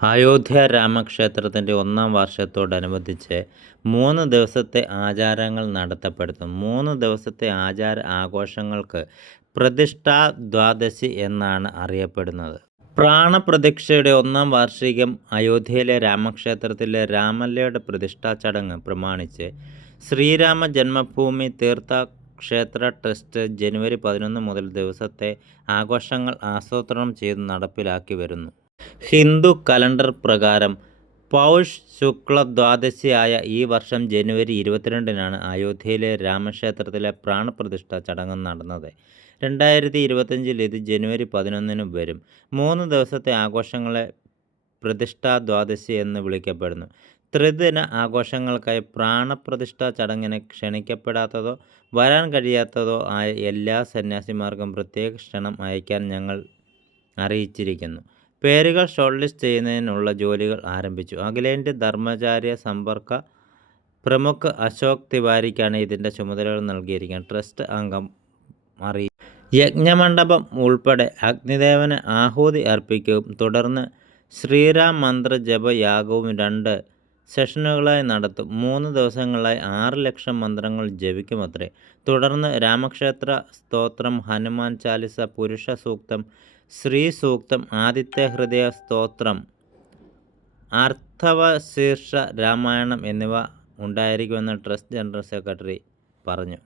അയോധ്യ രാമക്ഷേത്രത്തിന്റെ ഒന്നാം വാർഷികത്തോടനുബന്ധിച്ച് മൂന്ന് ദിവസത്തെ ആചാരങ്ങൾ നടത്തപ്പെടുത്തും മൂന്ന് ദിവസത്തെ ആചാര ആഘോഷങ്ങൾക്ക് പ്രതിഷ്ഠാ ദ്വാദശി എന്നാണ് അറിയപ്പെടുന്നത്. പ്രാണപ്രതിഷ്ഠയുടെ ഒന്നാം വാർഷികം അയോധ്യയിലെ രാമക്ഷേത്രത്തിലെ രാമല്ലയുടെ പ്രതിഷ്ഠാ ചടങ്ങ് പ്രമാണിച്ച് ശ്രീരാമ ജന്മഭൂമി തീർത്ഥ ക്ഷേത്ര ട്രസ്റ്റ് ജനുവരി പതിനൊന്ന് മുതൽ ദിവസത്തെ ആഘോഷങ്ങൾ ആസൂത്രണം ചെയ്ത് നടപ്പിലാക്കി വരുന്നു. ഹിന്ദു കലണ്ടർ പ്രകാരം പൗഷ് ശുക്ല ദ്വാദശിയായ ഈ വർഷം ജനുവരി ഇരുപത്തിരണ്ടിനാണ് അയോധ്യയിലെ രാമക്ഷേത്രത്തിലെ പ്രാണപ്രതിഷ്ഠ ചടങ്ങ് നടന്നത്. രണ്ടായിരത്തി ഇരുപത്തഞ്ചിൽ ഇത് ജനുവരി പതിനൊന്നിന് വരും. മൂന്ന് ദിവസത്തെ ആഘോഷങ്ങളെ പ്രതിഷ്ഠാ ദ്വാദശി എന്ന് വിളിക്കപ്പെടുന്നു. ത്രിദിന ആഘോഷങ്ങൾക്കായി പ്രാണപ്രതിഷ്ഠാ ചടങ്ങിന് ക്ഷണിക്കപ്പെടാത്തതോ വരാൻ കഴിയാത്തതോ ആയ എല്ലാ സന്യാസിമാർക്കും പ്രത്യേക ക്ഷണം അയക്കാൻ ഞങ്ങൾ അറിയിച്ചിരിക്കുന്നു. പേരുകൾ ഷോർട്ട് ലിസ്റ്റ് ചെയ്യുന്നതിനുള്ള ജോലികൾ ആരംഭിച്ചു. അഖിലേന്ത്യ ധർമ്മചാര്യ സമ്പർക്ക പ്രമുഖ് അശോക് തിവാരിക്കാണ് ഇതിന്റെ ചുമതലകൾ നൽകിയിരിക്കുന്നത്. ട്രസ്റ്റ് അംഗം അറിയിച്ചു യജ്ഞമണ്ഡപം ഉൾപ്പെടെ അഗ്നിദേവന് ആഹൂതി അർപ്പിക്കുകയും തുടർന്ന് ശ്രീരാം മന്ത്ര ജപയാഗവും രണ്ട് സെഷനുകളായി നടത്തും. മൂന്ന് ദിവസങ്ങളായി ആറ് ലക്ഷം മന്ത്രങ്ങൾ ജപിക്കുമത്രേ. തുടർന്ന് രാമക്ഷേത്ര സ്തോത്രം ഹനുമാൻ ചാലിസ പുരുഷ സൂക്തം ശ്രീ സൂക്തം ആദിത്യ ഹൃദയ സ്തോത്രം അർത്ഥവശീർഷ രാമായണം എന്നിവ ഉണ്ടായിരിക്കുമെന്ന് ട്രസ്റ്റ് ജനറൽ സെക്രട്ടറി പറഞ്ഞു.